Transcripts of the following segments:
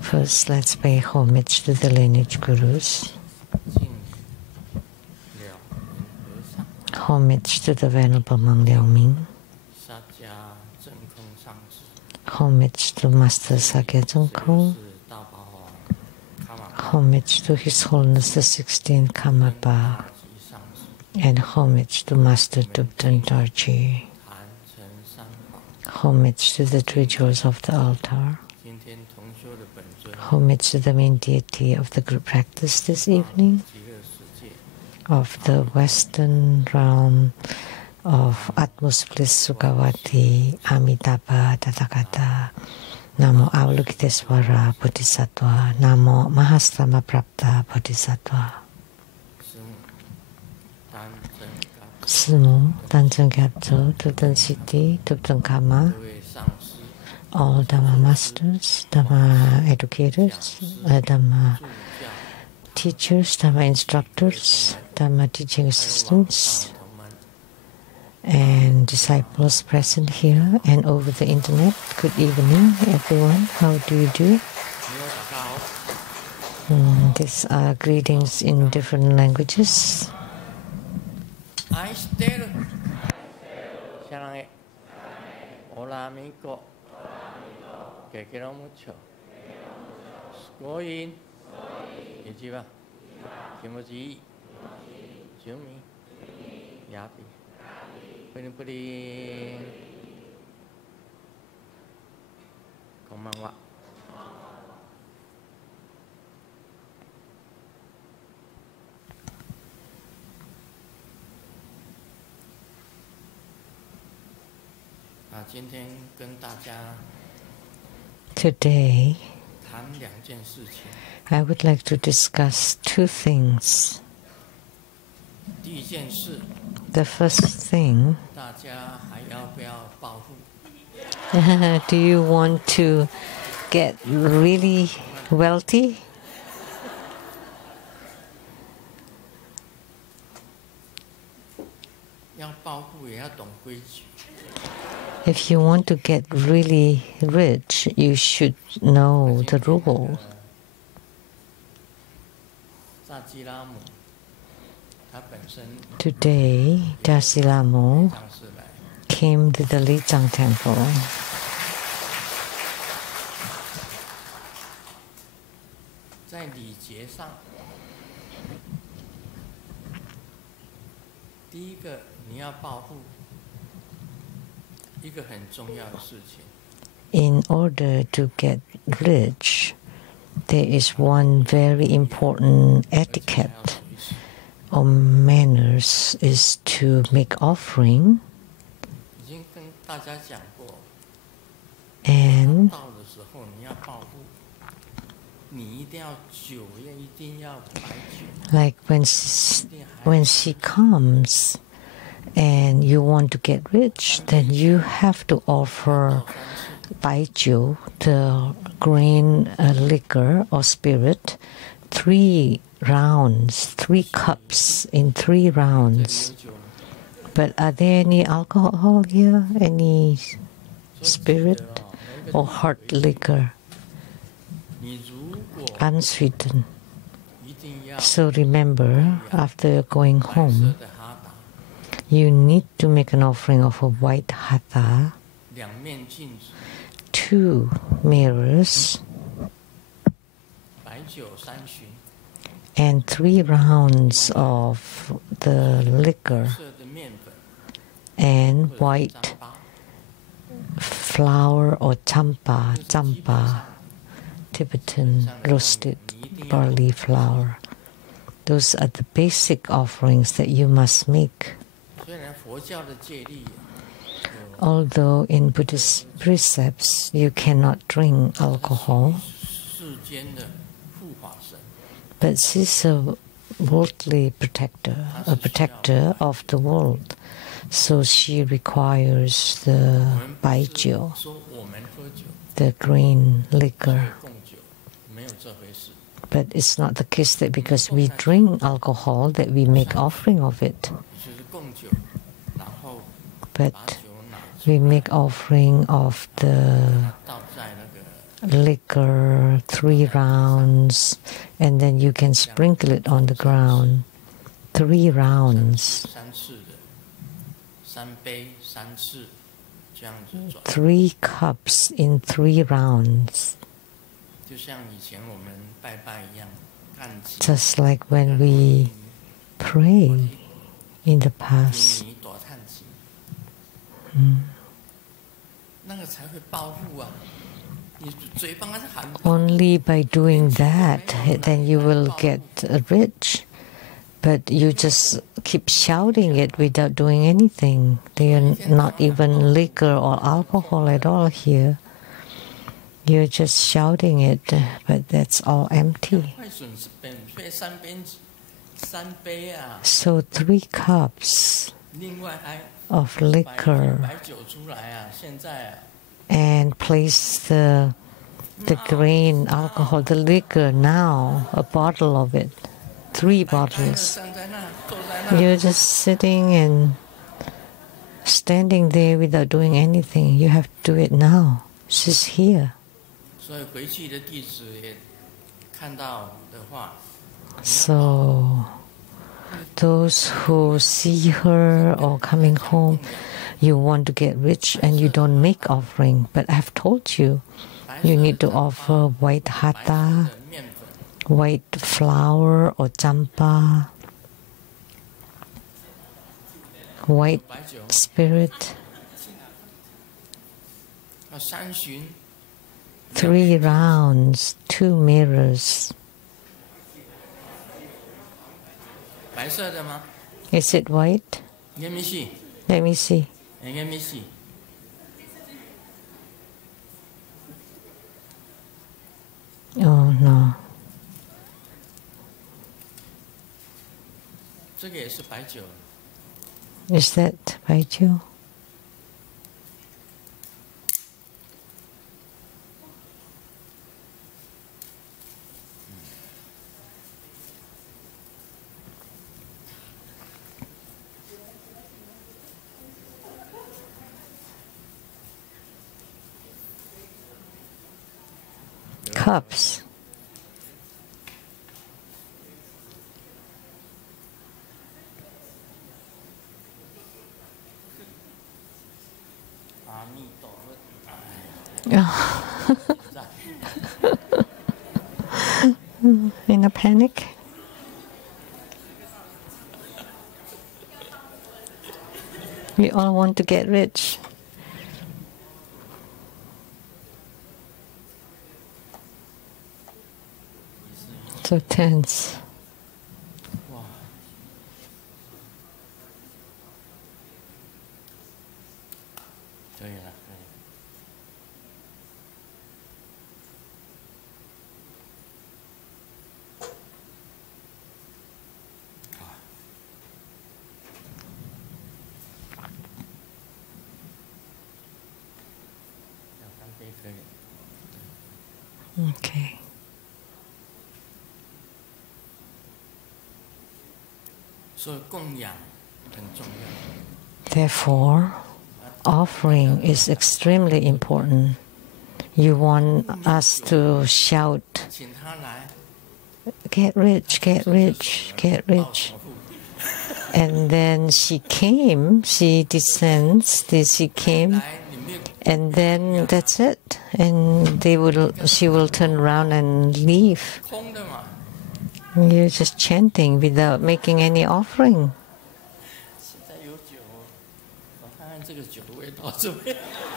First, let's pay homage to the lineage gurus. Homage to the Venerable Monk Liao Ming. Homage to Master Sakya Zhongkong. Homage to His Holiness the 16th Karmapa. And homage to Master Dubdan Dorji. Homage to the three jewels of the altar. Homage to the main deity of the group practice this evening, of the western realm of Utmost Bliss Sukhavati Amitabha Tathagata. Namo Avalokitesvara Bodhisattva. Namo Mahastama Prapta Bodhisattva. 师母、丹增甲州、Dubdan City、Dubdan Karma, all Dhamma masters, Dhamma educators, Dhamma teachers, Dhamma instructors, Dhamma teaching assistants, and disciples present here and over the internet. Good evening, everyone. How do you do? These are greetings in different languages. Hola amigo, que quiero mucho. Scoin, Ichiba, Kimoji, Jumi, Yapi, Puri, Konbanwa. Today, I would like to discuss two things. The first thing, do you want to get really wealthy? If you want to get really rich, you should know the rule. Today, Dasilamu came to the Lijiang temple. In order to get rich, there is one very important etiquette or manners is to make offering. And like when she comes and you want to get rich, then you have to offer baijiu, the grain liquor or spirit, 3 rounds, 3 cups in 3 rounds. But are there any alcohol here? Any spirit or hard liquor? Unsweetened. So remember, after going home, you need to make an offering of a white hatha, 2 mirrors, and 3 rounds of the liquor, and white flour or champa, Tibetan roasted barley flour. Those are the basic offerings that you must make. Although in Buddhist precepts you cannot drink alcohol, but she's a worldly protector, a protector of the world. So she requires the baijiu, the green liquor. But it's not the case that because we drink alcohol that we make offering of it. But we make offering of the liquor 3 rounds, and then you can sprinkle it on the ground. 3 rounds. 3 cups in 3 rounds. Just like when we pray in the past. Only by doing that, then you will get rich. But you just keep shouting it without doing anything. There are not even liquor or alcohol at all here. You're just shouting it, but that's all empty. So 3 cups of liquor, and place the grain alcohol, the liquor now, a bottle of it. 3 bottles. You're just sitting and standing there without doing anything. You have to do it now. She's here. So those who see her or coming home, you want to get rich and you don't make offering. But I've told you, you need to offer white hatha, white flour or champa, white spirit, 3 rounds, 2 mirrors. Is it white? Let me see. Oh no. Is that baijiu? Cups. In a panic? We all want to get rich. So tense. Okay. Therefore, offering is extremely important. You want us to shout, "Get rich, get rich, get rich." And then she came, she descends, she came, and then that's it. And she will turn around and leave. You're just chanting without making any offering.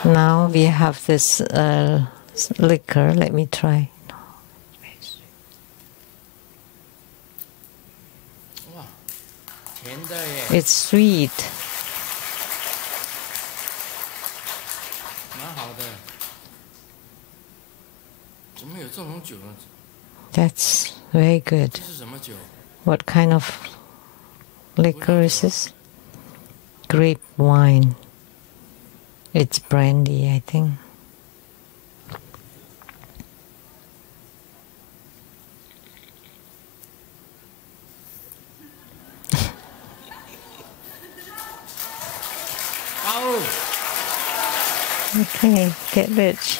Now we have this liquor. Let me try. It's sweet. That's very good. What kind of liquor is this? Grape wine. It's brandy, I think. Okay, get rich.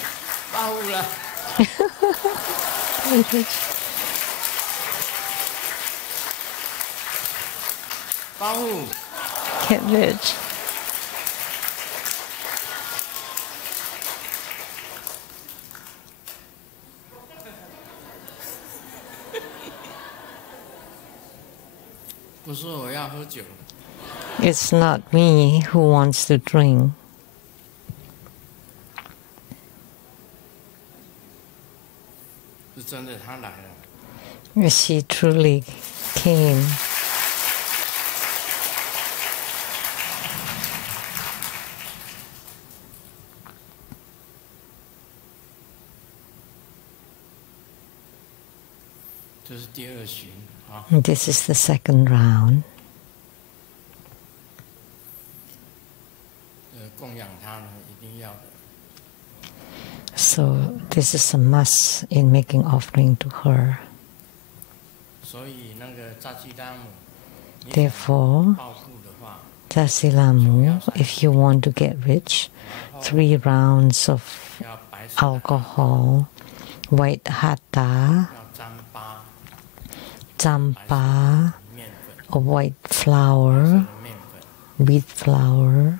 包户 Get rich. 不是我要喝酒， It's not me who wants to drink. 是真的他来了。 She truly came. 这是第二巡啊。 This is the second round. 供养他呢，一定要的。 So this is a must in making offering to her. 所以那个扎基拉姆， Therefore, 暴富的话， Tasilamu, if you want to get rich, 3 rounds of 要白色的 alcohol, white hata, 要糌粑， jampa, 面粉， or white 白色 flour, 的面粉， wheat flour,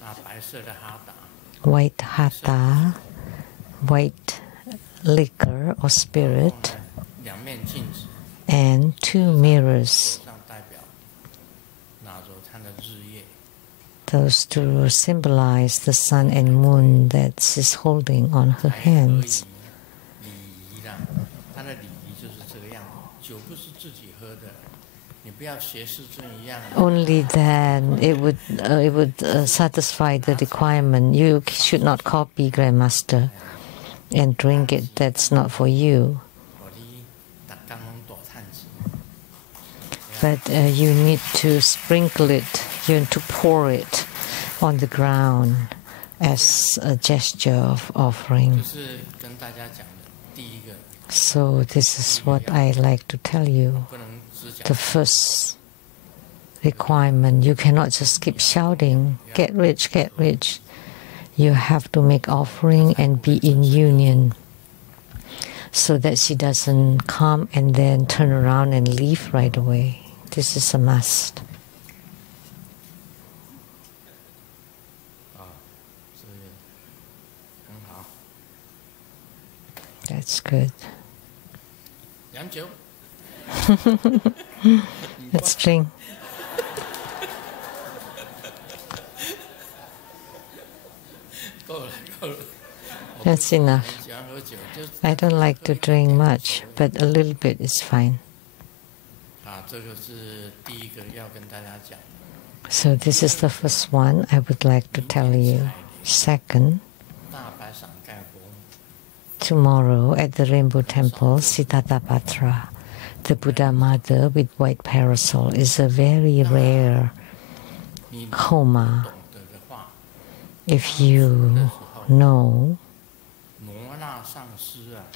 拿白色的哈达， white hata, white liquor or spirit, 两面镜子， and 2 mirrors. 上代表拿着他的日夜， Those to symbolize the sun and moon that she's holding on her 才可以 hands. 礼仪啦。他的礼仪就是这个样子，酒不是自己喝的，你不要学世尊一样。 Only then it would satisfy the requirement. You should not copy Grandmaster and drink it. That's not for you. 我哩打刚拢大探子， But you need to sprinkle it. You need to pour it on the ground as a gesture of 就 offering. 是跟大家讲的第一个， So this is what I like to tell you. 不能只讲 The first requirement, you cannot just keep shouting, get rich, get rich. You have to make offering and be in union so that she doesn't come and then turn around and leave right away. This is a must. 啊，是很好。 That's good. 洋酒， Let's drink. 够了够了。 That's enough. 很喜欢喝酒，就 I don't like to drink much, but a little bit is fine. 啊，这个是第一个要跟大家讲。 So this is the first one I would like to tell you. Second, 大白伞盖佛， tomorrow at the Rainbow Temple, Siddhartha, the Buddha Mother with white parasol, is a very rare 你 Homa. 懂得的话， If you know, 罗那上师啊，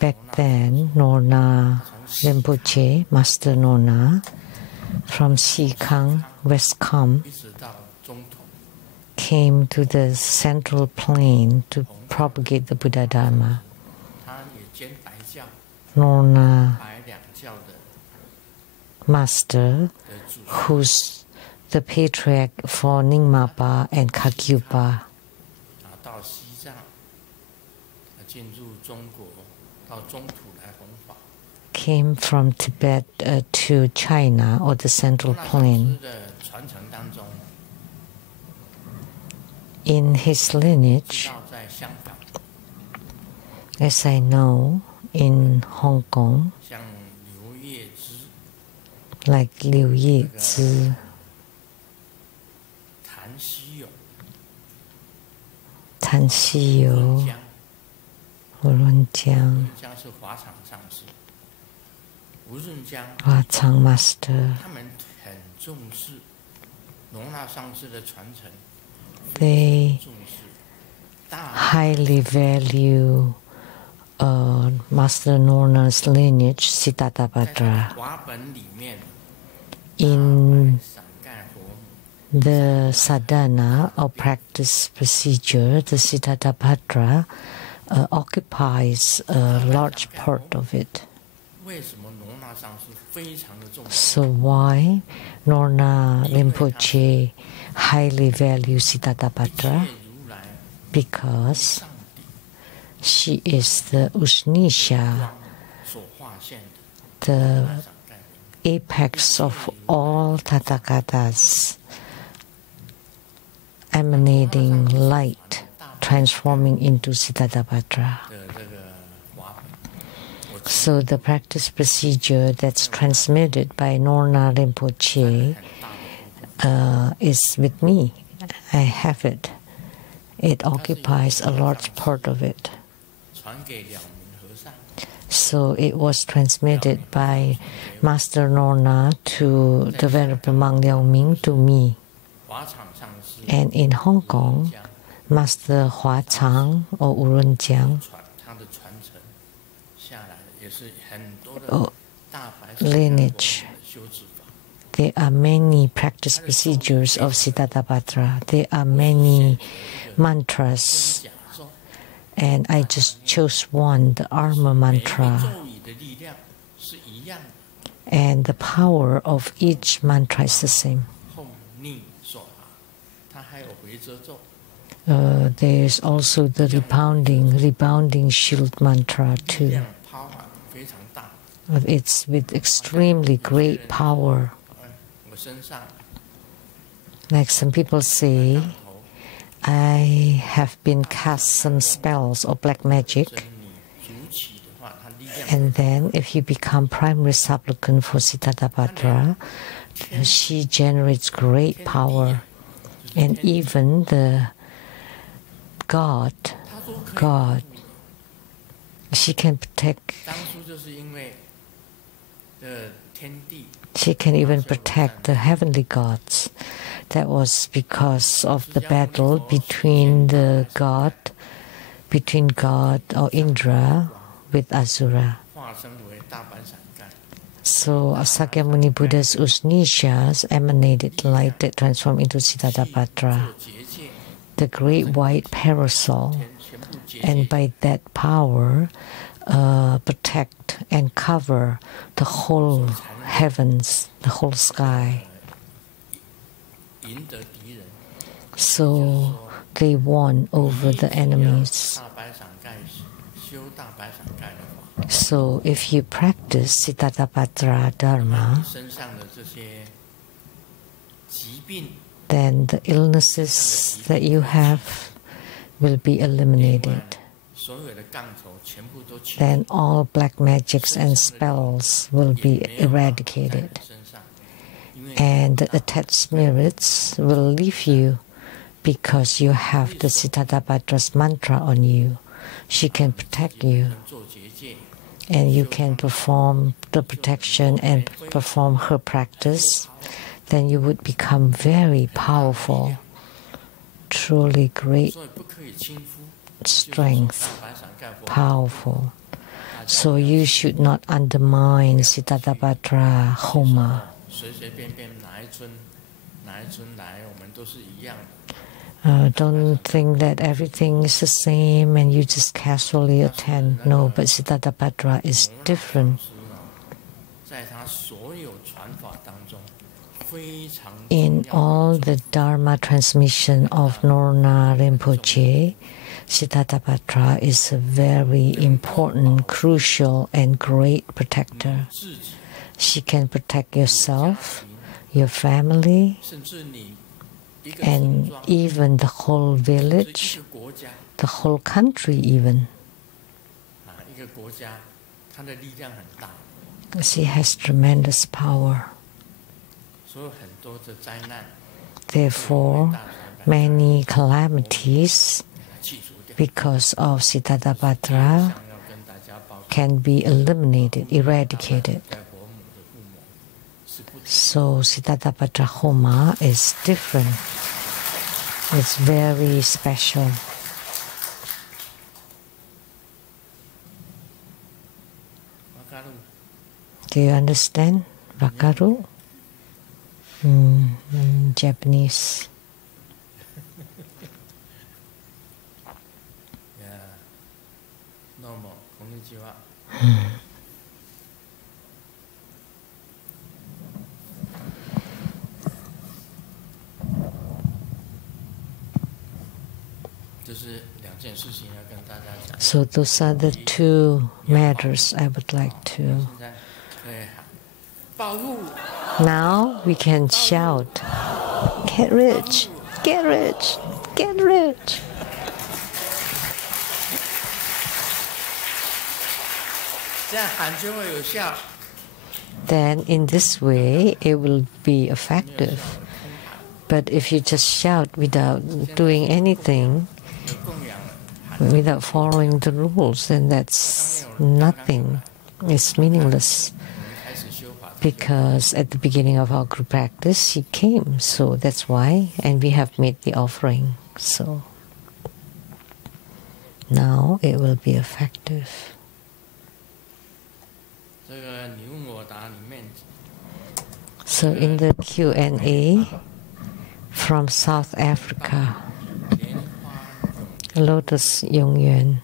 back then Norna Rinpoche, Master Norna, from Xikang, West Kham, 一直到中统， came to the central plain to propagate the Buddha Dharma. 他也兼白教、 Norna 白两教的 Master, 的主， who's the patriarch for Nyingmapa and Kagyupa, 到西藏，进入中国，到中土来弘法。 came from Tibet to China or the central 那上 plain. 师的传承当中， In his 知 lineage, 道在香港， as I know, in Hong Kong, 像刘业之、 like Liu Yizhi, 谭希勇、 Tan Xiyu, 江， Wu Lun Jiang, 江是华场上师，吴润江， Hua Chang Master. 他们很重视容纳上师的传承， They 重视大 highly value Master Norna's lineage, 在 Siddhartha. 华本里面， In 伞盖佛母 the sadhana or practice procedure, the Siddhartha occupies a large part of it. So why Norna Rinpoche highly values Siddhartha? Because she is the Usnisha, the apex of all Tathagatas, emanating light, transforming into Siddhartha. So the practice procedure that's transmitted by Norna Rinpoche is with me. I have it. It occupies a large part of it. So it was transmitted by Master Norna to the Venerable Mang Liao Ming to me. And in Hong Kong, Master Hua Chang or Urun Jiang lineage. There are many practice procedures of Siddhartha. There are many mantras. And I just chose one, the Arma mantra. And the power of each mantra is the same. There's also the rebounding shield mantra too. It's with extremely great power. Like some people say, I have been cast some spells or black magic, and then if you become primary supplicant for Siddhartha, she generates great power, and even the God, she can protect. She can even protect the heavenly gods. That was because of the battle between God or Indra with Asura. So Sakyamuni Buddha's Usnishas emanated light that transformed into Siddhartha, the great white parasol, and by that power protect and cover the whole heavens, the whole sky. So they won over the enemies. So if you practice Siddhartha Dharma, then the illnesses that you have will be eliminated. Then all black magics and spells will be eradicated. And the attached spirits will leave you because you have the Siddhartha's mantra on you. She can protect you. And you can perform the protection and perform her practice. Then you would become very powerful. Truly great strength. Powerful. So you should not undermine Siddhartha Homa. Don't think that everything is the same and you just casually attend. No, but Siddhartha is different. In all the Dharma transmission of Norna Rinpoche, Siddhartha is a very important, crucial, and great protector. She can protect yourself, your family, and even the whole village, the whole country even. She has tremendous power. Therefore, many calamities because of Siddhartha can be eliminated, eradicated. So Siddhartha Homa is different. It's very special. Do you understand? Wakaru? So those are the two matters I would like to. Now we can shout, "Get rich, get rich, get rich." Then in this way it will be effective. But if you just shout without doing anything, without following the rules, then that's nothing. It's meaningless. Because at the beginning of our group practice, he came, so that's why, and we have made the offering. So now it will be effective. So in the Q&A from South Africa, Lotus Yongyuan.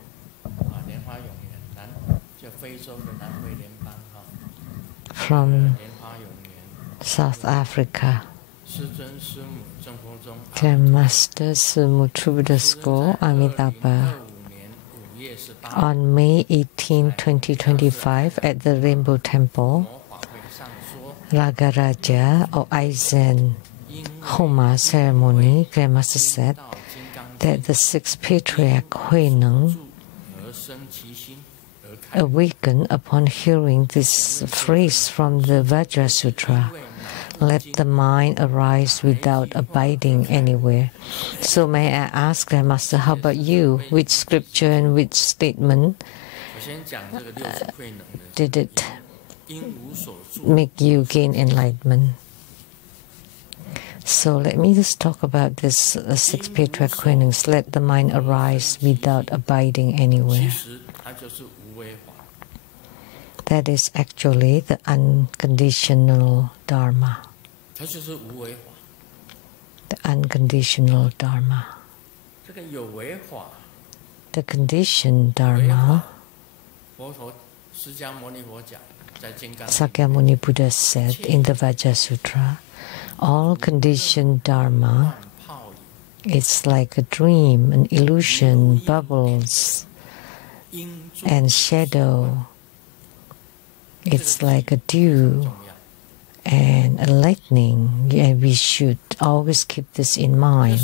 From South Africa, Master Sumutrubhadasko Amitabha. On May 18, 2025, at the Rainbow Temple, Ragaraja or Aizen Homa ceremony, Grandmaster said that the sixth patriarch Huineng awakened upon hearing this phrase from the Vajra Sutra, "Let the mind arise without abiding anywhere." So may I ask Grandmaster, how about you? Which scripture and which statement did it make you gain enlightenment? So let me just talk about this sixth patriarch Huineng's "Let the mind arise without abiding anywhere." That is actually the unconditional Dharma. The unconditional Dharma. The conditioned Dharma, Sakyamuni Buddha said in the Vajra Sutra, all conditioned Dharma, it's like a dream, an illusion, bubbles, and shadow. It's like a dew and a lightning, and we should always keep this in mind.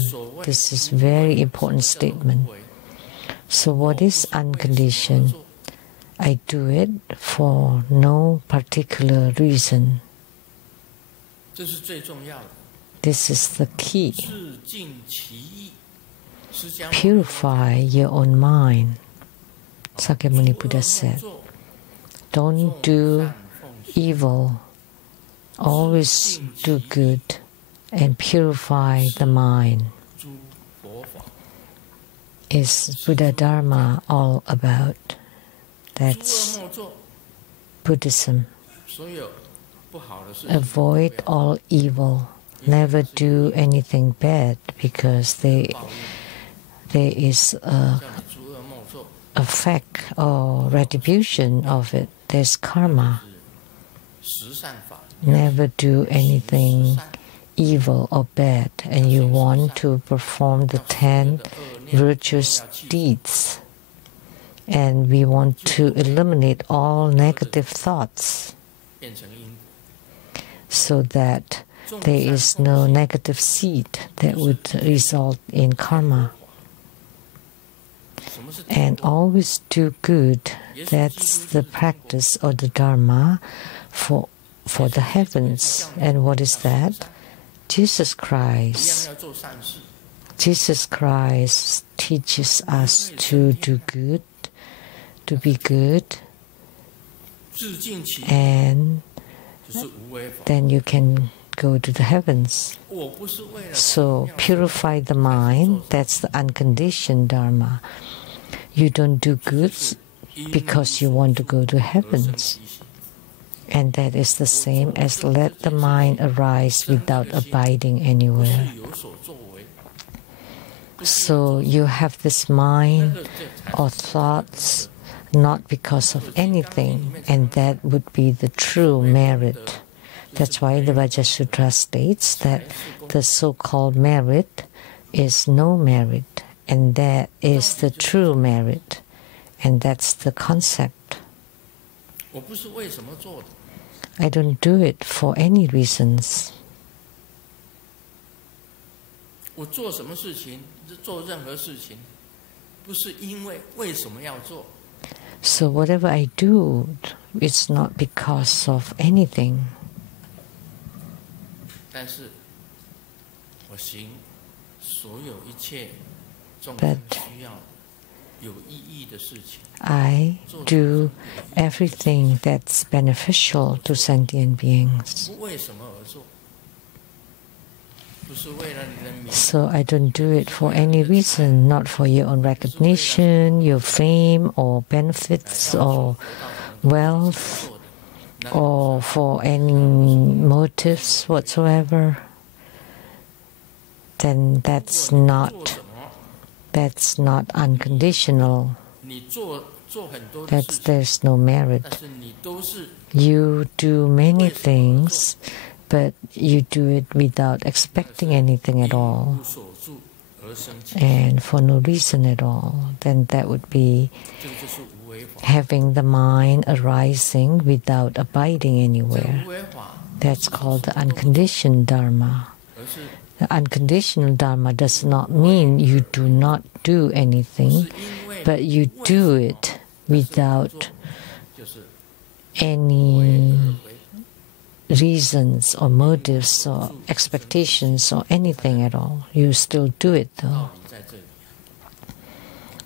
This is a very important statement. So what is unconditioned? I do it for no particular reason. This is the key. Purify your own mind, Sakyamuni Buddha said. Don't do evil, always do good and purify the mind. Is Buddha Dharma all about? That's Buddhism. Avoid all evil, never do anything bad, because there is a effect or retribution of it. There's karma. Never do anything evil or bad, and you want to perform the 10 virtuous deeds. And we want to eliminate all negative thoughts so that there is no negative seed that would result in karma. And always do good. That's the practice or the Dharma for the heavens. And what is that? Jesus Christ. Jesus Christ teaches us to do good, to be good, and then you can go to the heavens. So purify the mind, that's the unconditioned Dharma. You don't do good because you want to go to heavens. And that is the same as let the mind arise without abiding anywhere. So you have this mind or thoughts not because of anything, and that would be the true merit. That's why the Vajrasutra states that the so-called merit is no merit, and that is the true merit, and that's the concept. I don't do it for any reasons. So whatever I do, it's not because of anything. But I do everything that's beneficial to sentient beings. So I don't do it for any reason, not for your own recognition, your fame, or benefits, or wealth, or for any motives whatsoever. Then that's not unconditional. There's no merit. You do many things, but you do it without expecting anything at all, and for no reason at all. Then that would be having the mind arising without abiding anywhere. That's called the unconditioned Dharma. The unconditional Dharma does not mean you do not do anything, but you do it without any reasons or motives or expectations or anything at all. You still do it though.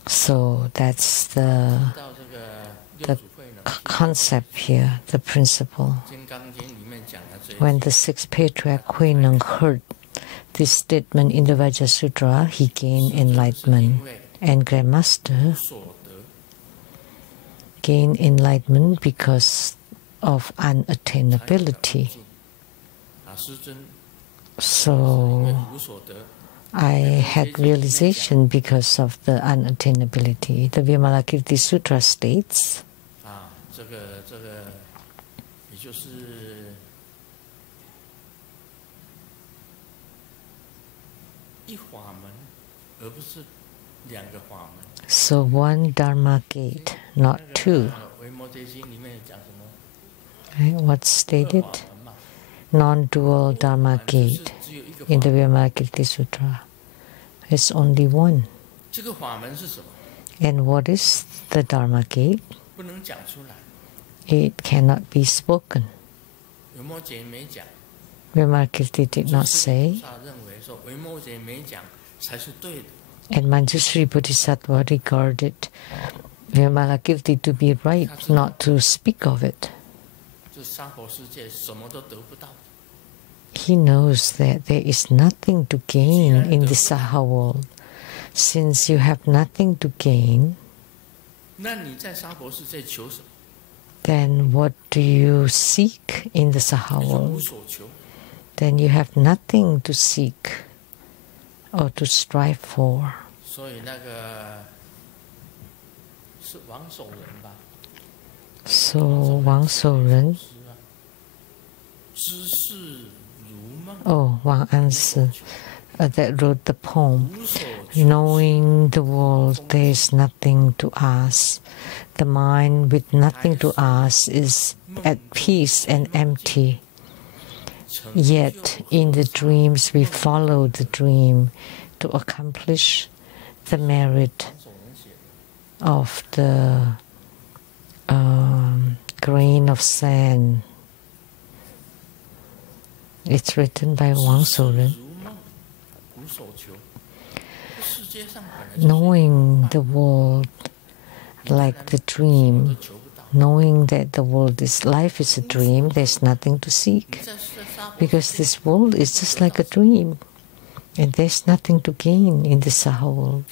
So that's the concept here, the principle. When the sixth patriarch Huineng heard this statement in the Vajrasutra, he gained enlightenment. And Grandmaster gained enlightenment because of unattainability. So I had realization because of the unattainability. The Vimalakirti Sutra states so one Dharma gate, not two. Right? What's stated? Non-dual Dharma gate in the Vimalakirti Sutra. It's only one. And what is the Dharma gate? It cannot be spoken. Vimalakirti did not say. And Manjushri Bodhisattva regarded Vimalakirti to be right, not to speak of it. He knows that there is nothing to gain in the Saha world. Since you have nothing to gain, then what do you seek in the Saha world? Then you have nothing to seek or to strive for. So Wang Shouren, Wang Ansi, that wrote the poem, knowing the world there is nothing to ask. The mind with nothing to ask is at peace and empty. Yet in the dreams we follow the dream to accomplish the merit of the grain of sand. It's written by Wang Shouren. Knowing the world like the dream, knowing that the world is life is a dream, there's nothing to seek. Because this world is just like a dream, and there's nothing to gain in the Saha world.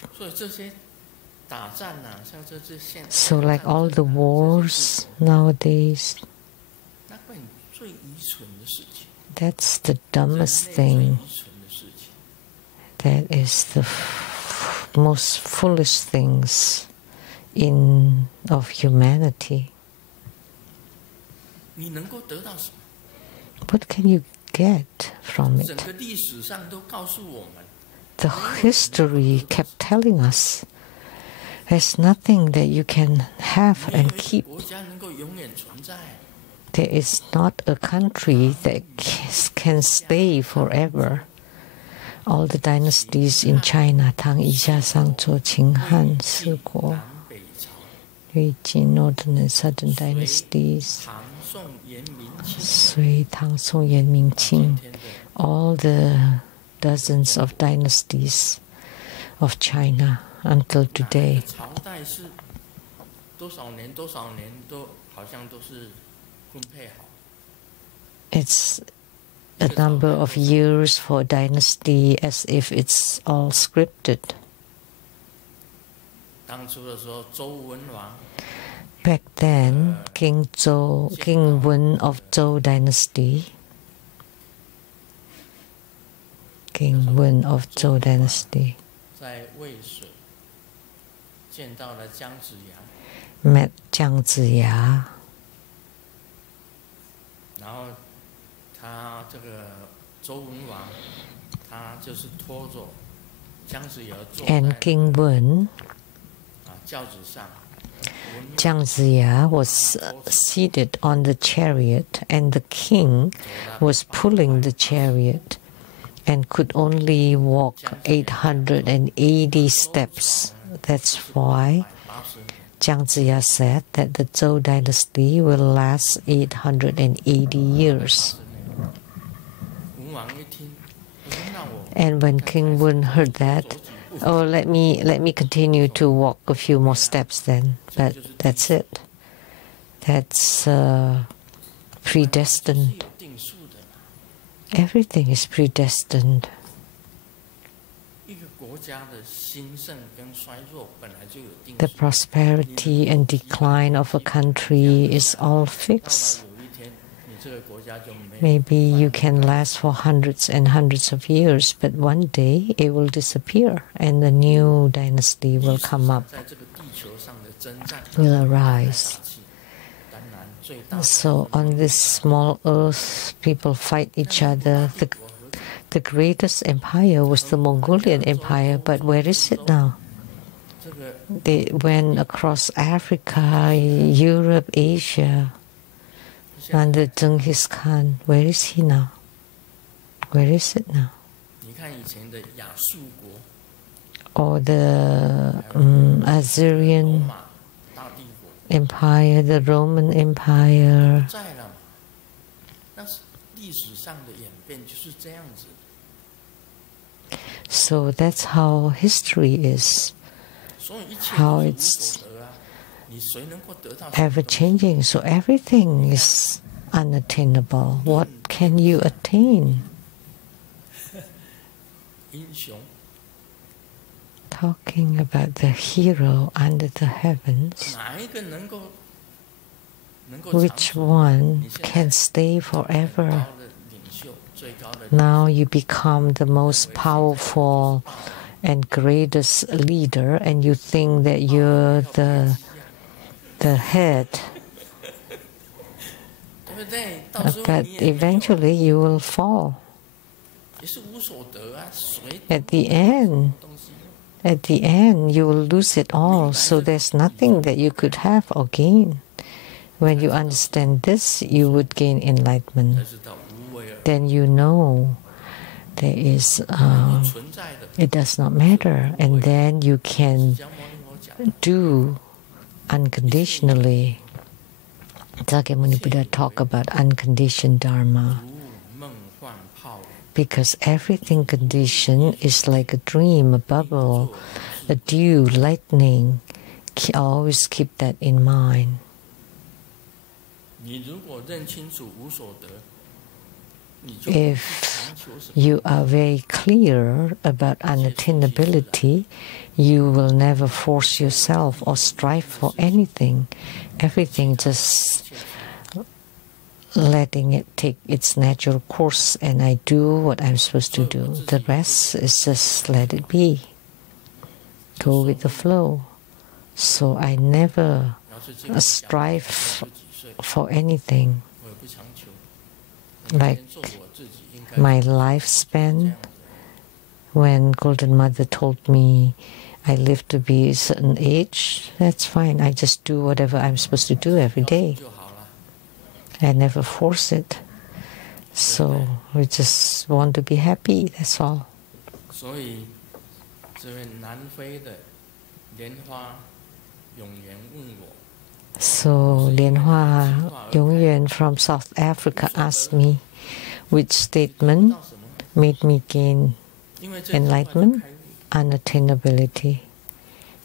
So like all the wars nowadays, that's the dumbest thing. That is the most foolish things of humanity. 你能够得到什么？ What can you get from 整 it? 个历史上都告诉我们， The history kept telling us there's nothing that you can have 没有 and 一个 keep. 国家能够永远存在。 There is not a country that can stay forever. All the dynasties in China, Tang, Yixia, Shangzhou, Qing, Han, 四国, 南北朝、 Yuejin, Northern and Southern dynasties, 唐宋元明清， Sui, Tang, Song, Yan, Ming, 到今 Qing, 天的 all the dozens of dynasties of China until 哪一 today. 个朝代是多少年多少年都好像都是分配好。 It's a number of years for dynasty as if it's all scripted. 当初的时候，周文王 Back then, King Wen of Zhou dynasty, King Wen of Zhou dynasty 在渭水见到了姜子牙， met Jiang Ziya, 然后他这个周文王，他就是拖着姜子牙坐 and 在 King Wen, 轿子上。 Jiang Ziya was seated on the chariot, and the king was pulling the chariot and could only walk 880 steps. That's why Jiang Ziya said that the Zhou dynasty will last 880 years. 文王一听，说那我 And when King Wen heard that, oh, let me continue to walk a few more steps then. But that's it. That's predestined. 有定数的嘛。 Everything is predestined. 一个国家的兴盛跟衰弱本来就有定 The 数。 prosperity and decline of a country is all 到了 fixed. 有一天，你这个国家就没有。 Maybe you can last for hundreds and hundreds of years, but one day it will disappear and a new dynasty will come up, 在这个地球上的征战 will arise. 当然最大的 So on this small earth, people fight each other. The greatest empire was the Mongolian Empire, but where is it now? 这个 They went across Africa, Europe, Asia, under Genghis Khan. Where is he now? Where is it now? 你看以前的亚述国、 Or the 罗 Assyrian 马大帝国 Empire, the Roman Empire. 在了嘛？但是历史上的演变就是这样子。 So that's how history is, 所以一切 how 都是无 it's 所得啊！你谁能够得到什么 ever changing. So everything is unattainable. What can you attain? 英雄？ Talking about the hero under the heavens, 哪一个能够 which one can stay forever? 高的领袖，最高的 Now you become the most powerful and greatest leader, and you think that you're the head, 对不对？到时候 but 你也没有 eventually you will fall. 也是无所得啊！谁 At the end, 东西？ at the end, you will lose it all. So there's nothing that you could have or gain. When you understand this, you would gain 才 enlightenment. 知道无为而 Then you know there is 不存在的。 it does not matter, and then you can 释迦牟尼佛讲， do unconditionally. Sakyamuni Buddha talk about unconditioned dharma, 如梦幻泡影， because everything conditioned is like a dream, a bubble, a dew, lightning. Always keep that in mind. 你如果认清楚无所得，你就不 If 强求什么。 you are very clear about unattainability, you will never force yourself or strive for anything. Everything just letting it take its natural course, and I do what I'm supposed to do. The rest is just let it be. Go with the flow. So I never strive for anything. Like my lifespan, when Golden Mother told me I live to be a certain age, that's fine. I just do whatever I'm supposed to do every day. I never force it. So we just want to be happy, that's all. So Lianhua Yongyuan from South Africa asked me which statement made me gain enlightenment, unattainability.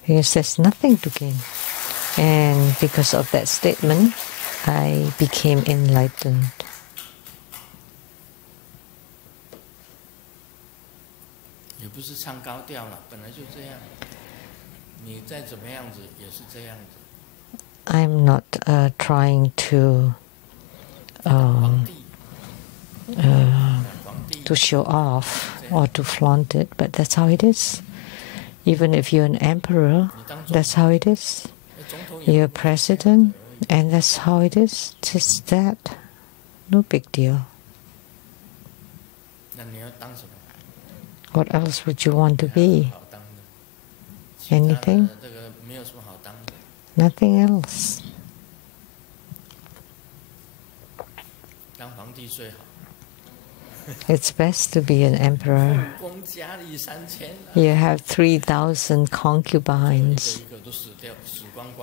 Because there's nothing to gain. And because of that statement, I became enlightened. I'm not trying to show off or to flaunt it, but that's how it is. Even if you're an emperor, that's how it is. You're a president, and that's how it is. Just that. No big deal. What else would you want to be? Anything? Nothing else. It's best to be an emperor. You have 3,000 concubines,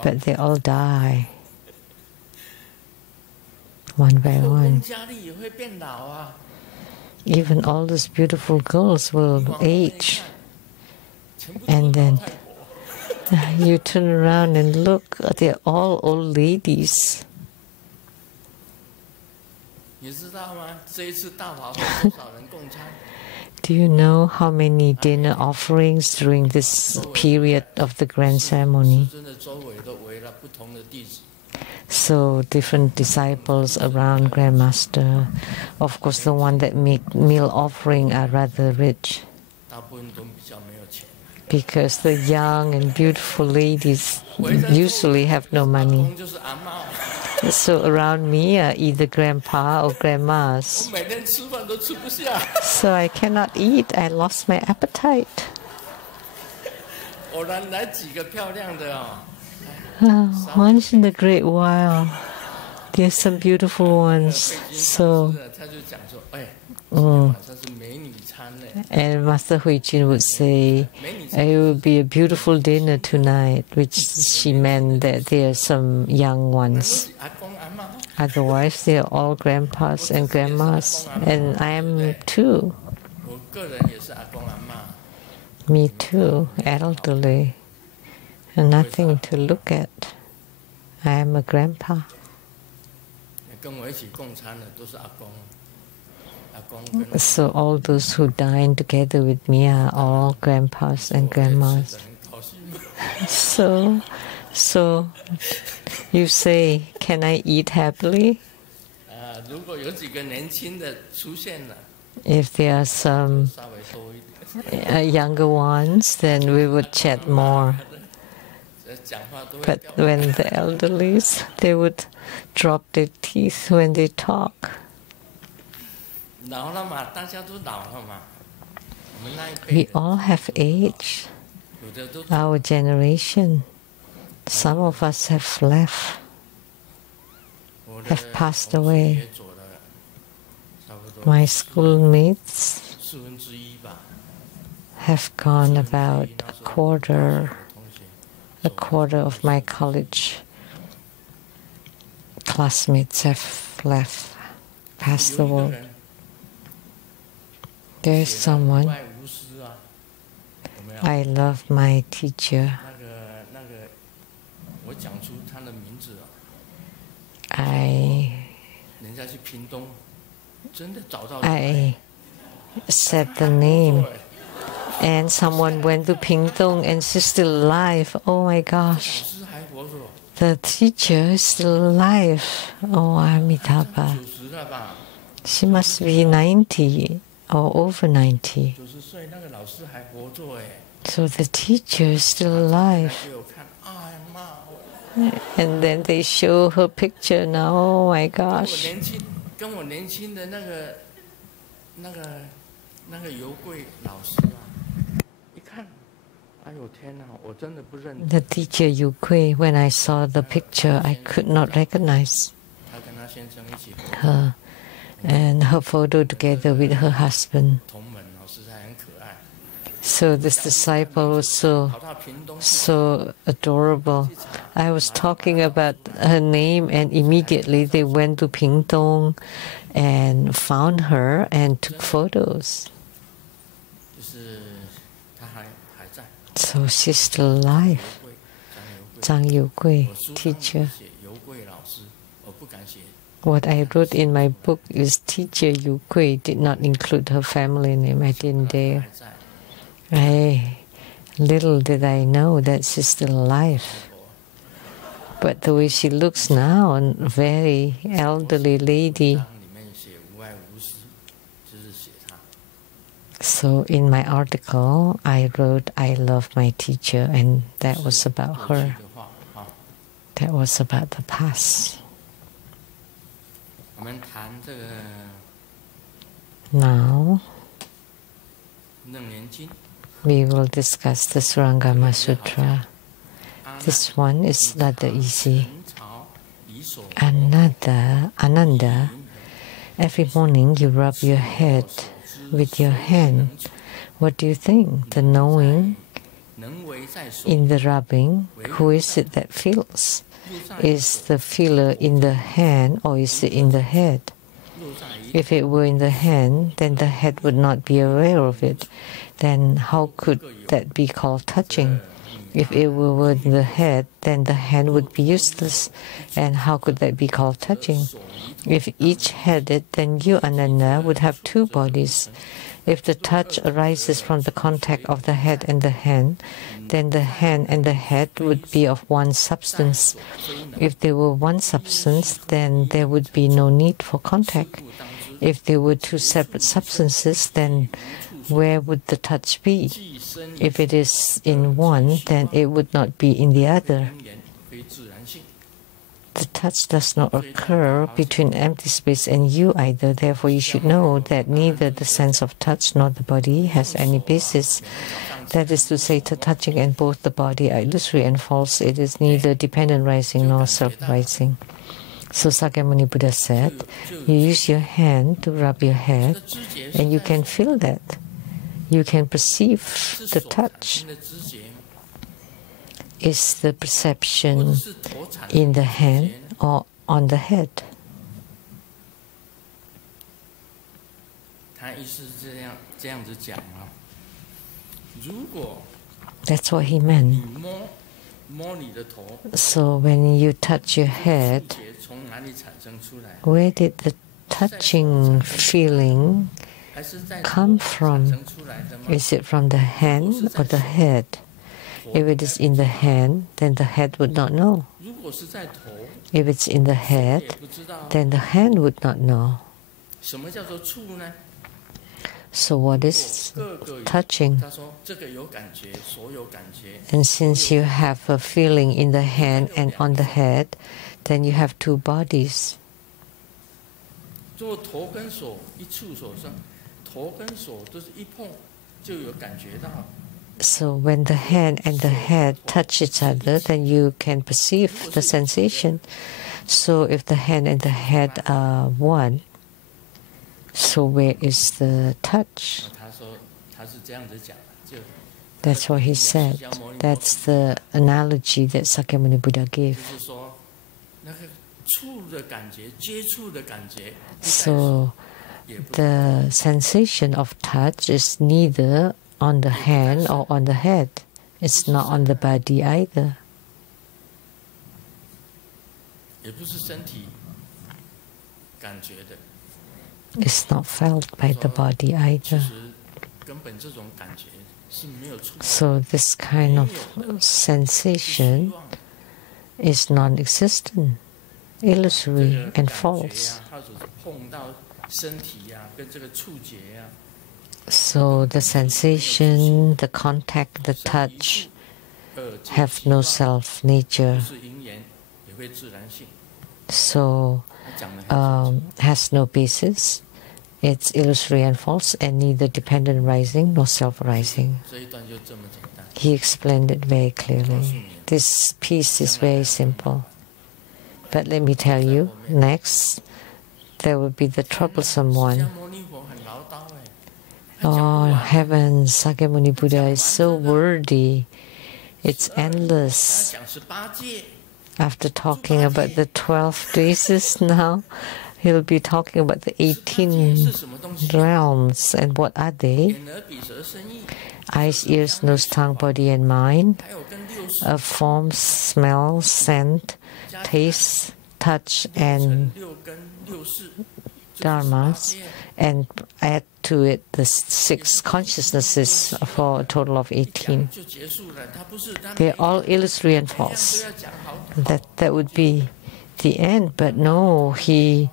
but they all die one by one. Even all those beautiful girls will age, and then you turn around and look, they're all old ladies. Do you know how many dinner offerings during this period of the grand ceremony? So different disciples around Grand Master. Of course, the one that make meal offering are rather rich, because the young and beautiful ladies usually have no money. So around me are either grandpa or grandmas. So I cannot eat. I lost my appetite. Once in a great while, there's some beautiful ones. So, and Master Huijin would say, it will be a beautiful dinner tonight, which she meant that there are some young ones. Otherwise, they are all grandpas and grandmas, and I am too. Me too, elderly, and nothing to look at. I am a grandpa. So all those who dine together with me are all grandpas and grandmas. So you say, can I eat happily? If there are some younger ones, then we would chat more. But when the elderlies, they would drop their teeth when they talk. We all have age. Our generation, some of us have left, have passed away. My schoolmates have gone about a quarter of my college classmates have left, passed the world. There is someone. I love my teacher. I said the name, and someone went to Pingtung and she's still alive. Oh my gosh. The teacher is still alive. Oh, Amitabha. She must be 90 or over 90. So the teacher is still alive. And then they show her picture now. Oh my gosh. 跟我年轻的那个油柜老师啊，一看，哎呦天哪，我真的不认得。 The teacher Yu Kui, when I saw the picture, I could not recognize her and her photo together with her husband. So this disciple was so adorable. I was talking about her name, and immediately they went to Pingtung and found her and took photos. So she's still alive. Zhang Yugui, teacher. What I wrote in my book is teacher Yugui, did not include her family name. I didn't dare. Little did I know that she's still alive. But the way she looks now, a very elderly lady. So in my article, I wrote, I love my teacher, and that was about her. That was about the past. Now, we will discuss the Surangama Sutra. This one is rather easy. Ananda, every morning you rub your head with your hand. What do you think? The knowing in the rubbing, who is it that feels? Is the feeler in the hand or is it in the head? If it were in the hand, then the head would not be aware of it. Then how could that be called touching? If it were in the head, then the hand would be useless. And how could that be called touching? If each had it, then you, Ananda, would have two bodies. If the touch arises from the contact of the head and the hand, then the hand and the head would be of one substance. If they were one substance, then there would be no need for contact. If they were two separate substances, then where would the touch be? If it is in one, then it would not be in the other. The touch does not occur between empty space and you either. Therefore, you should know that neither the sense of touch nor the body has any basis. That is to say, the touching and both the body are illusory and false. It is neither dependent rising nor self-rising. So Sakyamuni Buddha said, you use your hand to rub your head, and you can feel that. You can perceive the touch. Is the perception in the hand or on the head? That's what he meant. So when you touch your head, where did the touching feeling come from? Is it from the hand or the head? If it is in the hand, then the head would not know. If it's in the head, then the hand would not know. So what is touching? And since you have a feeling in the hand and on the head, then you have two bodies. So when the hand and the head touch each other, then you can perceive the sensation. So if the hand and the head are one, so where is the touch? That's what he said. That's the analogy that Sakyamuni Buddha gave. So the sensation of touch is neither on the hand or on the head. It's not on the body either. It's not felt by the body either. So this kind of sensation is non-existent, illusory and false. So the sensation, the contact, the touch have no self-nature. So has no basis. It's illusory and false, and neither dependent rising nor self-rising. He explained it very clearly. This piece is very simple. But let me tell you, next, there will be the troublesome one. Oh, heavens, Sakyamuni Buddha is so wordy. It's endless. After talking about the 12 graces now, he'll be talking about the 18 realms. And what are they? Eyes, ears, nose, tongue, body, and mind. Form, smell, scent, taste, touch, and dharmas. And add to it the 6 consciousnesses for a total of 18. They're all illusory and false. That would be the end, but no, he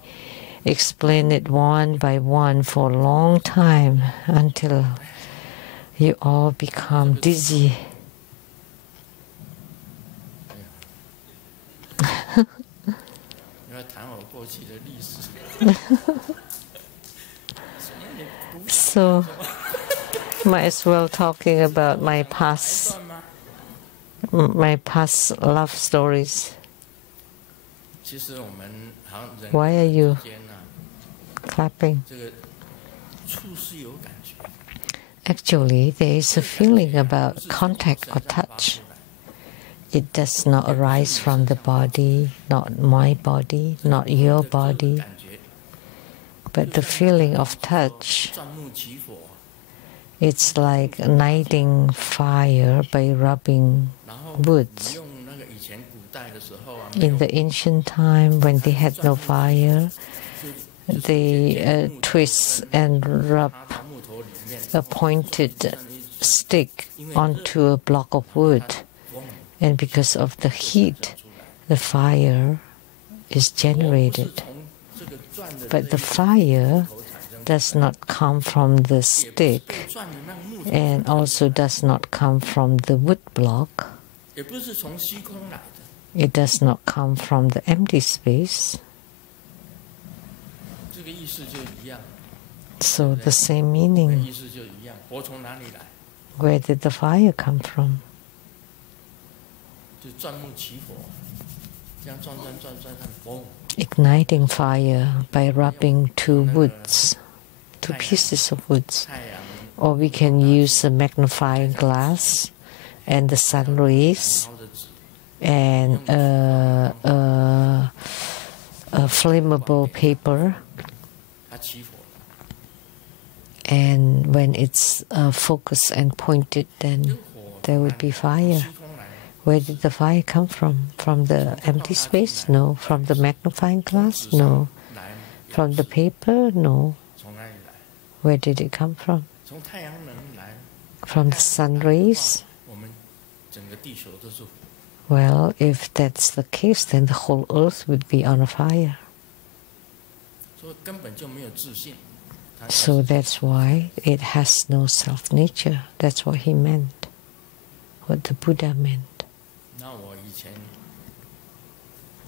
explained it one by one for a long time until you all become dizzy. So, might as well talking about my past love stories. Why are you clapping? Actually, there is a feeling about contact or touch. It does not arise from the body, not my body, not your body. But the feeling of touch, it's like igniting fire by rubbing wood. In the ancient time, when they had no fire, they twist and rub a pointed stick onto a block of wood. And because of the heat, the fire is generated. But the fire does not come from the stick and also does not come from the wood block. It does not come from the empty space. So the same meaning. Where did the fire come from? Igniting fire by rubbing two pieces of woods. Or we can use a magnifying glass and the sun rays and a flammable paper. And when it's focused and pointed, then there will be fire. Where did the fire come from? From the empty space? No. From the magnifying glass? No. From the paper? No. Where did it come from? From the sun rays? Well, if that's the case, then the whole earth would be on fire. So that's why it has no self-nature. That's what he meant, what the Buddha meant.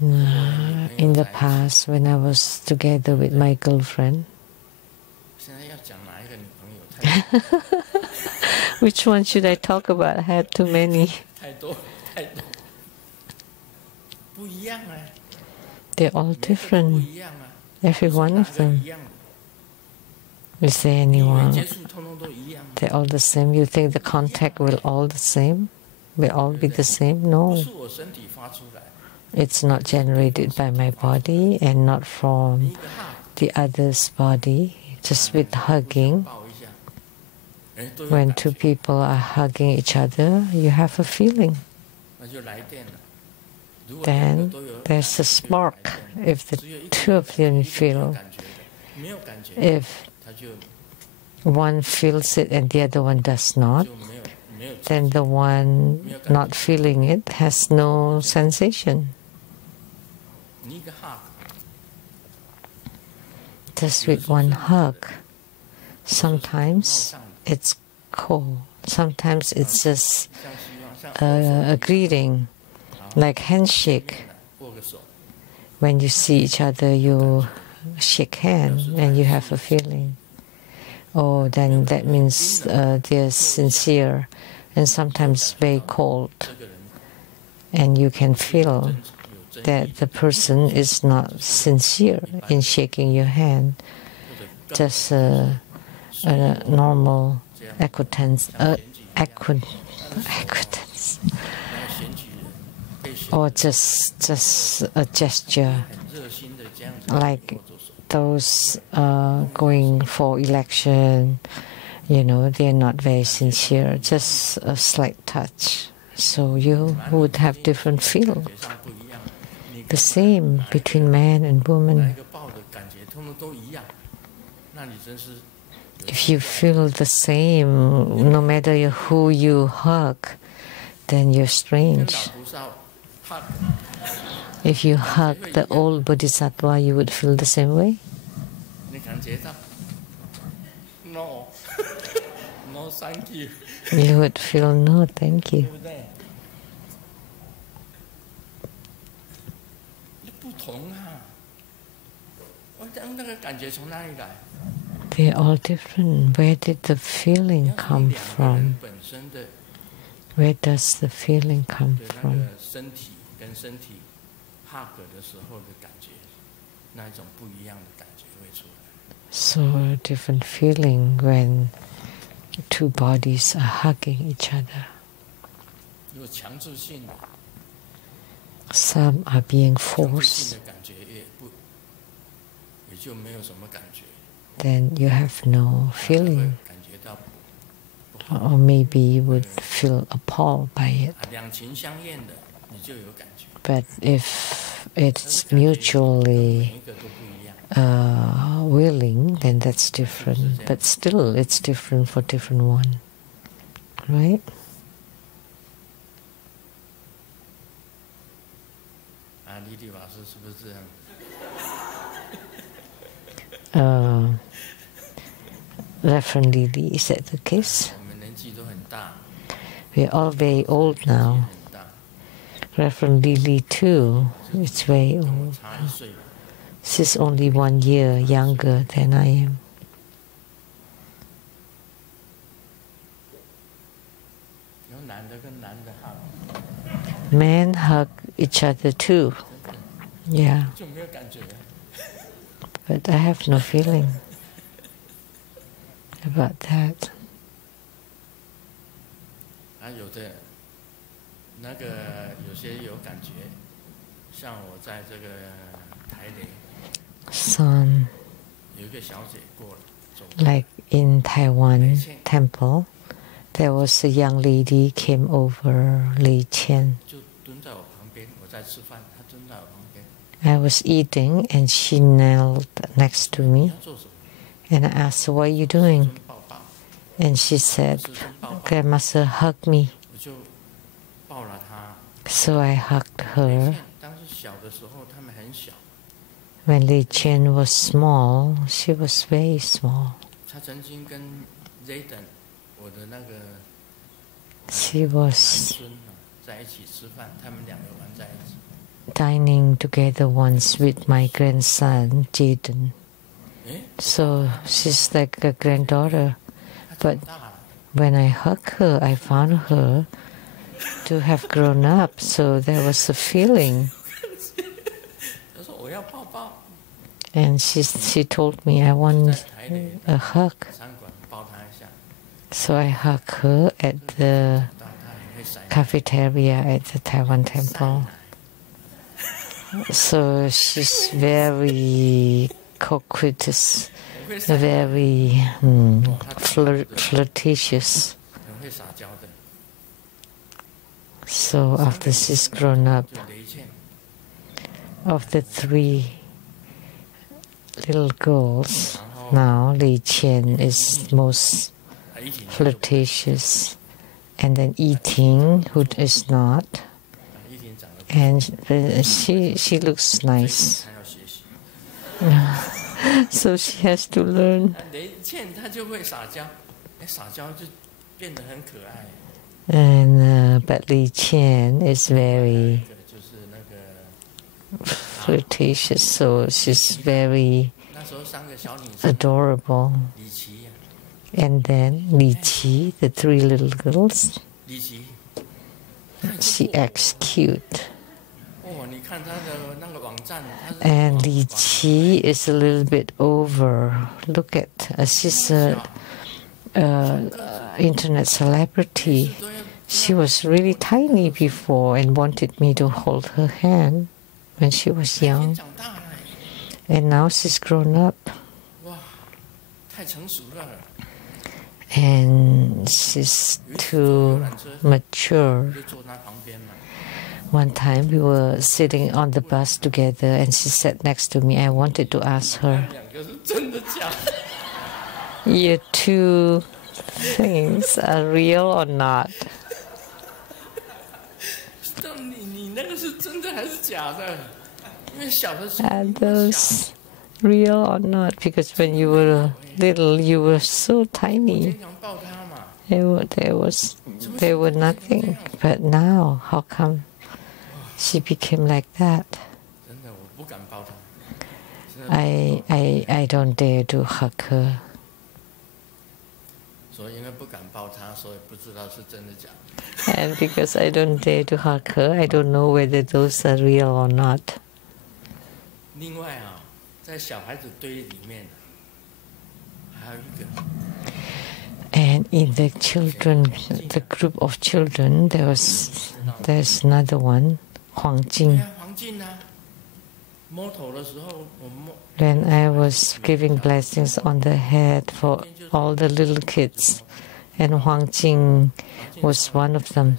In the past, when I was together with my girlfriend, which one should I talk about? I had too many. They're all different, every one of them. Is there anyone? They're all the same. You think the contact will all the same? Will all be the same? No. It's not generated by my body and not from the other's body. Just with hugging. When two people are hugging each other, you have a feeling. Then there's a spark if the two of them feel. If one feels it and the other one does not, then the one not feeling it has no sensation. Just with one hug, sometimes it's cold, sometimes it's just a greeting, like handshake. when you see each other, you shake hands and you have a feeling. Oh, then that means they're sincere, and sometimes very cold. And you can feel that the person is not sincere in shaking your hand, just a normal acquaintance, or just a gesture, like those going for election. They're not very sincere, just a slight touch. So you would have different feel. The same between man and woman. If you feel the same, no matter who you hug, then you're strange. If you hug the old Bodhisattva, you would feel the same way? No. No, thank you. You would feel no, thank you. They're all different. Where did the feeling come from? Where does the feeling come from? So a different feeling when two bodies are hugging each other. Some are being forced. Then you have no feeling. Or maybe you would feel appalled by it. But if it's mutually willing, then that's different. But still, it's different for different one. Right? Reverend Lily, is that the case? We're all very old now. Reverend Lily too is very old. She's only 1 year younger than I am. Men hug each other too. Yeah. But I have no feeling about that. Some, like in Taiwan temple, there was a young lady came over, Li Qian. I was eating and she knelt next to me, and I asked her, "What are you doing?" And she said, "Grandmaster hugged me." So I hugged her. When Li Qian was small, she was very small. She was dining together once with my grandson, Jaden. So she's like a granddaughter. But when I hugged her, I found her to have grown up. So there was a feeling. And she told me, "I want a hug." So I hugged her at the cafeteria at the Taiwan temple. So she's very coquettish, very flirtatious. So after she's grown up, of the 3 little girls, now Li Qian is most flirtatious, and then eating, who is not, and she looks nice. So she has to learn. And but Li Qian is very flirtatious, so she's very adorable. And then Li Qi, the 3 little girls, she acts cute. And Li Qi is a little bit over. Look at, she's an internet celebrity. She was really tiny before and wanted me to hold her hand when she was young. And now she's grown up. And she's too mature. One time we were sitting on the bus together and she sat next to me. I wanted to ask her, your 2 things are real or not? Are those real or not? Because when you were little, you were so tiny. They were nothing. But now, how come she became like that? I don't dare to hug her. And because I don't dare to hug her, I don't know whether those are real or not. And in the children, the group of children, there's another one, Huang Jing. When I was giving blessings on the head for all the little kids, and Huang Jing was one of them.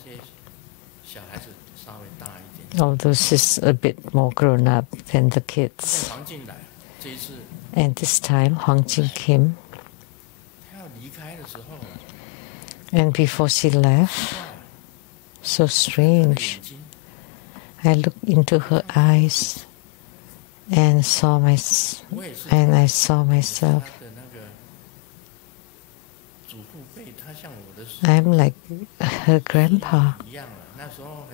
Although she's a bit more grown up than the kids. And this time Huang Jing came. And before she left, so strange, I looked into her eyes and I saw myself. I'm like her grandpa,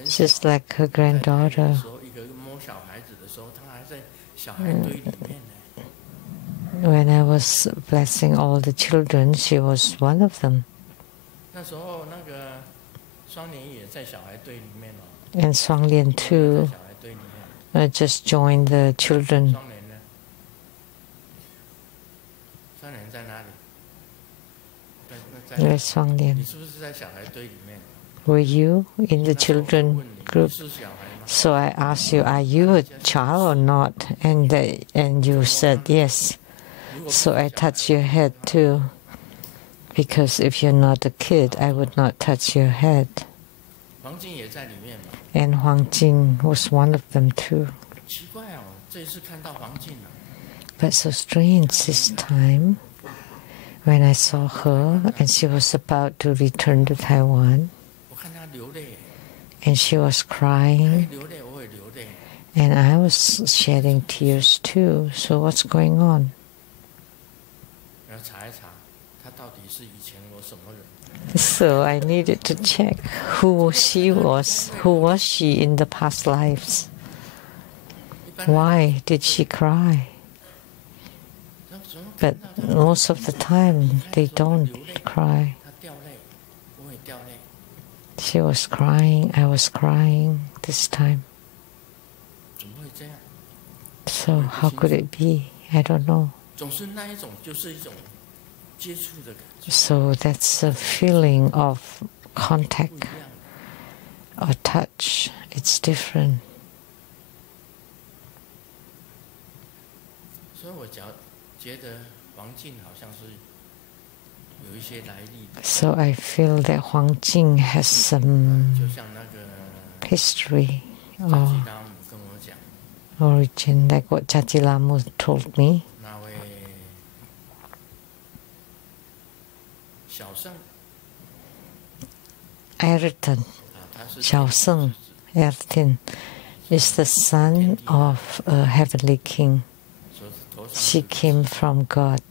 just like her granddaughter. When I was blessing all the children, she was one of them. And Shuang too just joined the children. Where's Shuang? Were you in the children group? So I asked you, are you a child or not? And you said yes. So I touched your head too. Because if you're not a kid, I would not touch your head. And Huang Jing was one of them too. But so strange this time, when I saw her and she was about to return to Taiwan, and she was crying, and I was shedding tears too. So what's going on? So I needed to check who she was. Who was she in the past lives? Why did she cry? But most of the time they don't cry. She was crying, I was crying this time. So how could it be? I don't know. So that's a feeling of contact or touch. It's different. So I feel that Huang Jing has some history or origin, like what Chachilamu told me. Ayrton, Xiao Sheng, Ayrton, is the son of a heavenly king. She came from God.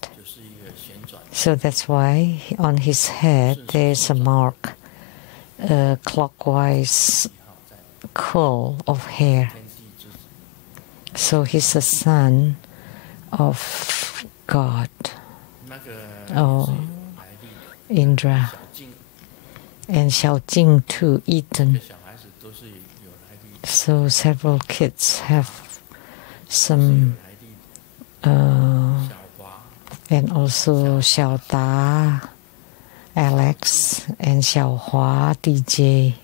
So that's why on his head there is a mark, a clockwise curl of hair. So he's a son of God, or Indra, and Xiao Jing too, Ethan. So several kids have some, and also Xiao Da, Alex, and Xiao Hua, DJ,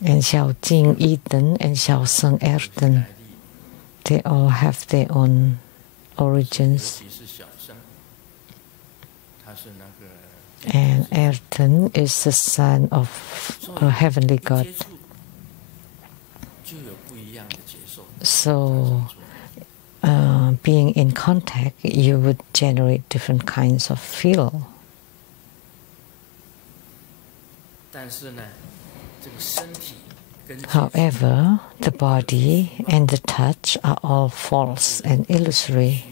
and Xiao Jing, Ethan, and Xiao Seng, Erden. They all have their own origins. And Erden is the son of a heavenly God. So, being in contact, you would generate different kinds of feel. However, the body and the touch are all false and illusory,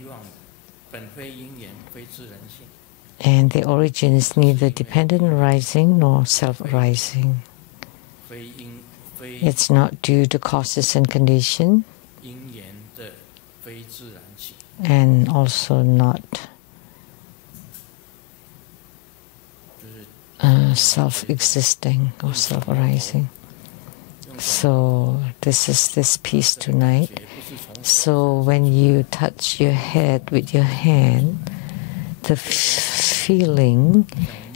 and the origin is neither dependent arising nor self-arising. It's not due to causes and conditions, and also not self-existing or self-arising. So this is this piece tonight. So when you touch your head with your hand, the feeling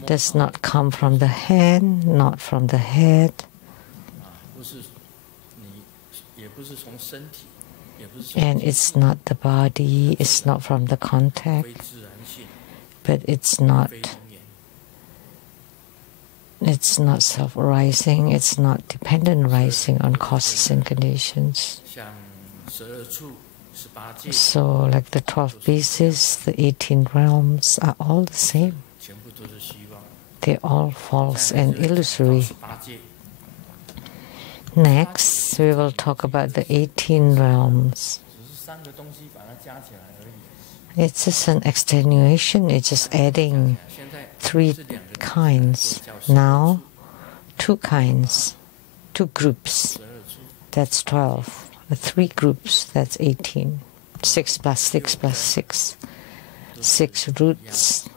does not come from the hand, not from the head. And it's not the body, it's not from the contact, but it's not self-arising, it's not dependent arising on causes and conditions. So like the 12 bases, the 18 realms are all the same. They're all false and illusory. Next, we will talk about the 18 realms. It's just an extenuation, it's just adding 3 kinds. Now, 2 kinds, 2 groups, that's 12. The 3 groups, that's 18. 6 plus 6 plus 6. 6 roots,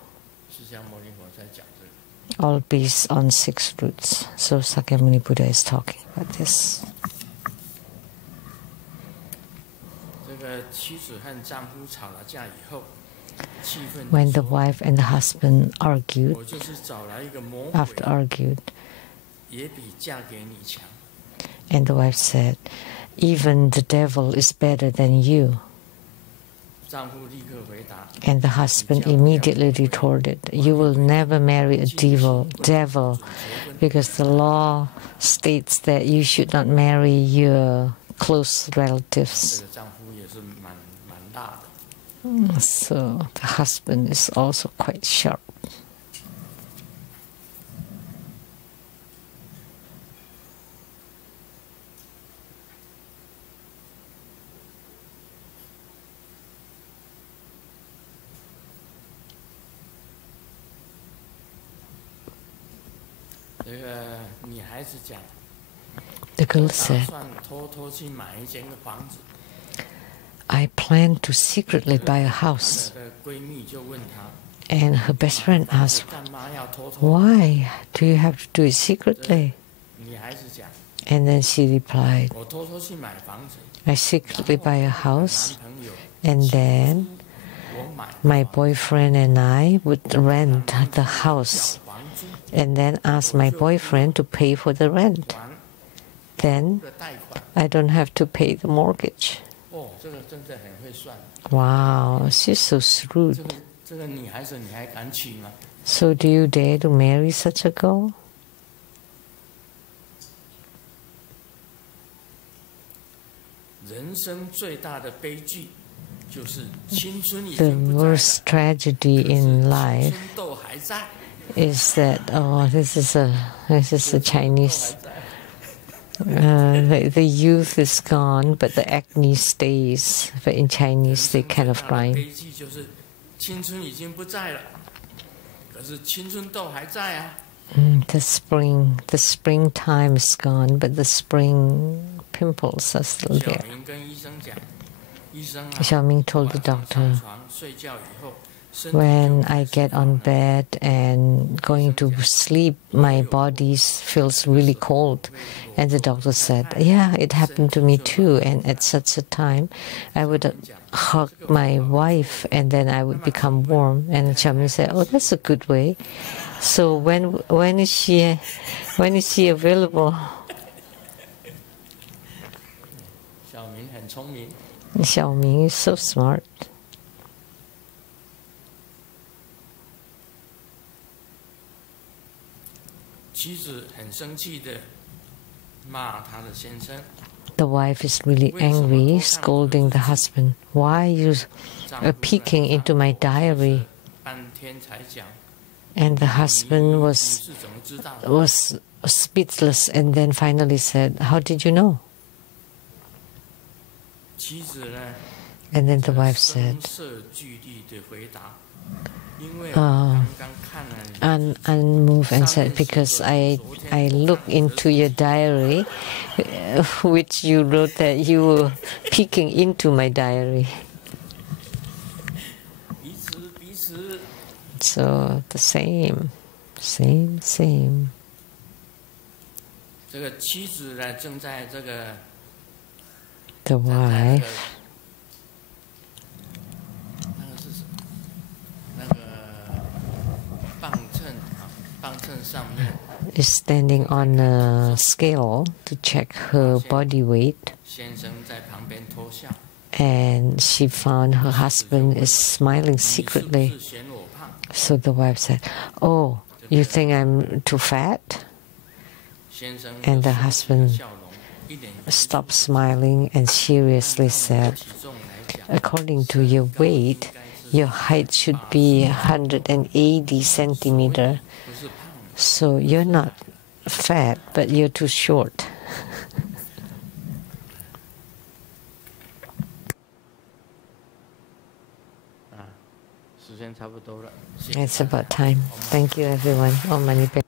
all based on 6 roots. So Sakyamuni Buddha is talking about this. When the wife and the husband argued, and the wife said, "Even the devil is better than you." And the husband immediately retorted, "You will never marry a devil, because the law states that you should not marry your close relatives." So the husband is also quite sharp. The girl said, "I plan to secretly buy a house." And her best friend asked, "Why do you have to do it secretly?" And then she replied, "I secretly buy a house, and then my boyfriend and I would rent the house, and then ask my boyfriend to pay for the rent. Then I don't have to pay the mortgage." Wow, she's so shrewd. So do you dare to marry such a girl? The worst tragedy in life is that, this is a Chinese. The youth is gone, but the acne stays. But in Chinese, they kind of rhyme. The springtime is gone, but the spring pimples are still there. Xiaoming told the doctor, when I get on bed and going to sleep, my body feels really cold. And the doctor said, yeah, it happened to me too. And at such a time, I would hug my wife and then I would become warm. And Xiaoming said, oh, that's a good way. So when is she available? Xiaoming is so smart. The wife is really angry, scolding the husband. Why you are peeking into my diary? And the husband was speechless and then finally said, how did you know? And then the wife said, unmoved and said, because I looked into your diary, which you wrote that you were peeking into my diary. So the same. The wife is standing on a scale to check her body weight, and she found her husband is smiling secretly. So the wife said, oh, you think I'm too fat? And the husband stopped smiling and seriously said, according to your weight, your height should be 180 centimeters. So you're not fat, but you're too short. It's about time. Thank you, everyone. Om Mani Padme.